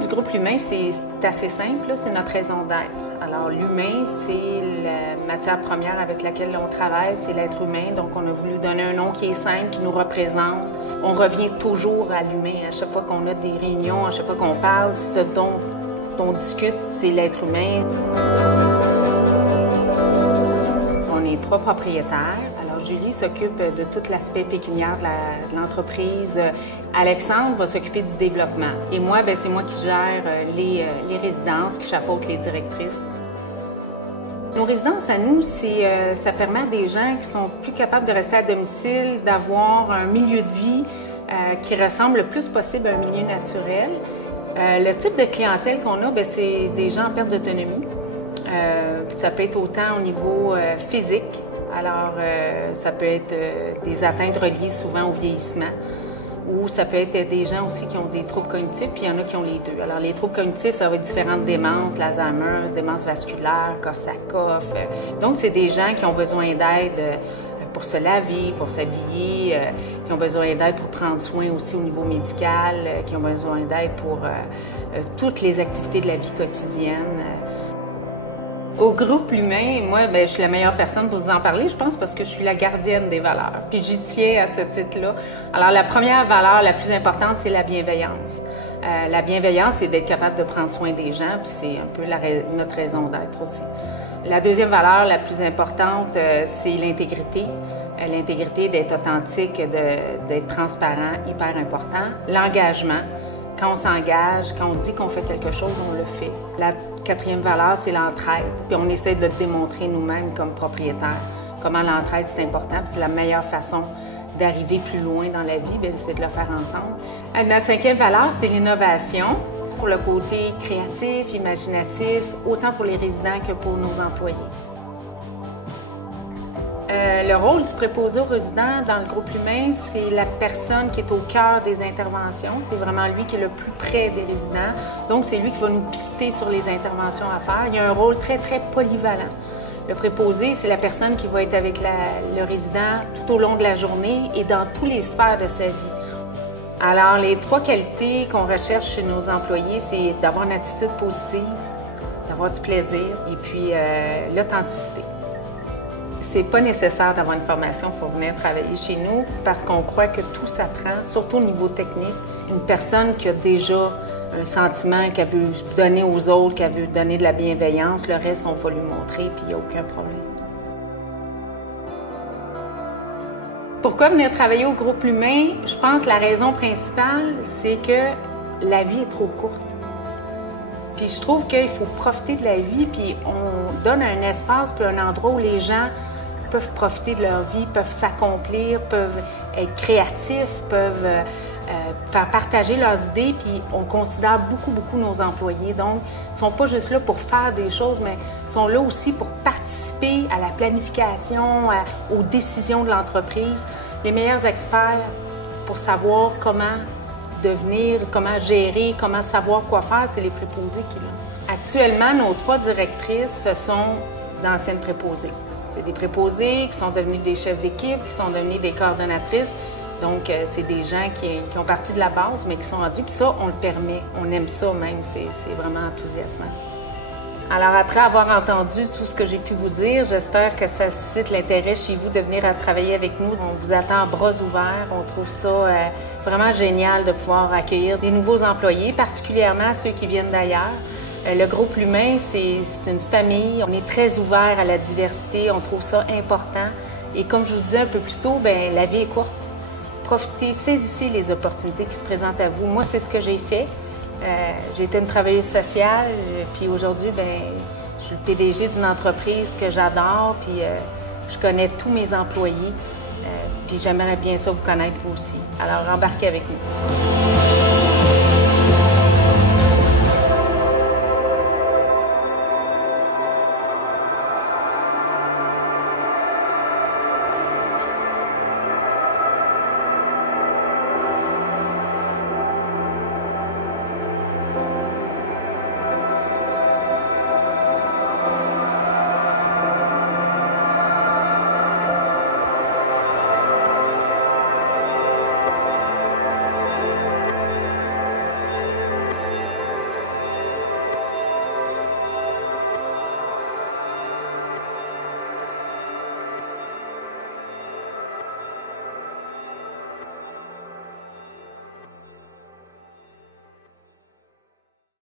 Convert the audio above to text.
du groupe L'Humain, c'est assez simple, c'est notre raison d'être. Alors l'humain, c'est la matière première avec laquelle on travaille, c'est l'être humain. Donc on a voulu donner un nom qui est simple, qui nous représente. On revient toujours à l'humain. À chaque fois qu'on a des réunions, à chaque fois qu'on parle, ce dont on discute, c'est l'être humain. On est 3 propriétaires. Alors, Julie s'occupe de tout l'aspect pécuniaire de l'entreprise. Alexandre va s'occuper du développement. Et moi, c'est moi qui gère les résidences, qui chapeaute les directrices. Nos résidences, à nous, ça permet à des gens qui sont plus capables de rester à domicile, d'avoir un milieu de vie qui ressemble le plus possible à un milieu naturel. Le type de clientèle qu'on a, c'est des gens en perte d'autonomie. Ça peut être autant au niveau physique, alors ça peut être des atteintes reliées souvent au vieillissement, ou ça peut être des gens aussi qui ont des troubles cognitifs, puis il y en a qui ont les deux. Alors les troubles cognitifs, ça va être différentes démences, l'Alzheimer, démence vasculaire, Korsakoff. Donc c'est des gens qui ont besoin d'aide pour se laver, pour s'habiller, qui ont besoin d'aide pour prendre soin aussi au niveau médical, qui ont besoin d'aide pour toutes les activités de la vie quotidienne. Au groupe L'Humain, moi, je suis la meilleure personne pour vous en parler, je pense, parce que je suis la gardienne des valeurs. Puis j'y tiens à ce titre-là. Alors, la première valeur la plus importante, c'est la bienveillance. La bienveillance, c'est d'être capable de prendre soin des gens, puis c'est un peu notre raison d'être aussi. La deuxième valeur la plus importante, c'est l'intégrité. L'intégrité, d'être authentique, d'être transparent, hyper important. L'engagement. Quand on s'engage, quand on dit qu'on fait quelque chose, on le fait. La quatrième valeur, c'est l'entraide. Puis on essaie de le démontrer nous-mêmes comme propriétaires. Comment l'entraide, c'est important. Puis c'est la meilleure façon d'arriver plus loin dans la vie, c'est de le faire ensemble. Notre cinquième valeur, c'est l'innovation. Pour le côté créatif, imaginatif, autant pour les résidents que pour nos employés. Le rôle du préposé aux résidents dans le groupe L'Humain, c'est la personne qui est au cœur des interventions. C'est vraiment lui qui est le plus près des résidents. Donc, c'est lui qui va nous pister sur les interventions à faire. Il y a un rôle très, très polyvalent. Le préposé, c'est la personne qui va être avec le résident tout au long de la journée et dans toutes les sphères de sa vie. Alors, les 3 qualités qu'on recherche chez nos employés, c'est d'avoir une attitude positive, d'avoir du plaisir et puis l'authenticité. C'est pas nécessaire d'avoir une formation pour venir travailler chez nous parce qu'on croit que tout s'apprend, surtout au niveau technique. Une personne qui a déjà un sentiment qu'elle veut donner aux autres, qu'elle veut donner de la bienveillance, le reste, on va lui montrer, puis il n'y a aucun problème. Pourquoi venir travailler au groupe L'Humain? Je pense que la raison principale, c'est que la vie est trop courte. Puis je trouve qu'il faut profiter de la vie, puis on donne un espace, puis un endroit où les gens peuvent profiter de leur vie, peuvent s'accomplir, peuvent être créatifs, peuvent faire partager leurs idées, puis on considère beaucoup nos employés. Donc, ils ne sont pas juste là pour faire des choses, mais ils sont là aussi pour participer à la planification, aux décisions de l'entreprise. Les meilleurs experts pour savoir comment devenir, comment gérer, comment savoir quoi faire, c'est les préposés qui l'ont. Actuellement, nos 3 directrices, ce sont d'anciennes préposées. C'est des préposés qui sont devenus des chefs d'équipe, qui sont devenus des coordonnatrices. Donc, c'est des gens qui ont parti de la base, mais qui sont rendus. Puis ça, on le permet. On aime ça même. C'est vraiment enthousiasmant. Alors, après avoir entendu tout ce que j'ai pu vous dire, j'espère que ça suscite l'intérêt chez vous de venir travailler avec nous. On vous attend à bras ouverts. On trouve ça vraiment génial de pouvoir accueillir des nouveaux employés, particulièrement ceux qui viennent d'ailleurs. Le groupe L'Humain, c'est une famille. On est très ouvert à la diversité. On trouve ça important. Et comme je vous disais un peu plus tôt, la vie est courte. Profitez, saisissez les opportunités qui se présentent à vous. Moi, c'est ce que j'ai fait. J'ai été une travailleuse sociale, puis aujourd'hui, je suis le PDG d'une entreprise que j'adore, puis je connais tous mes employés, puis j'aimerais bien ça vous connaître vous aussi. Alors, embarquez avec nous.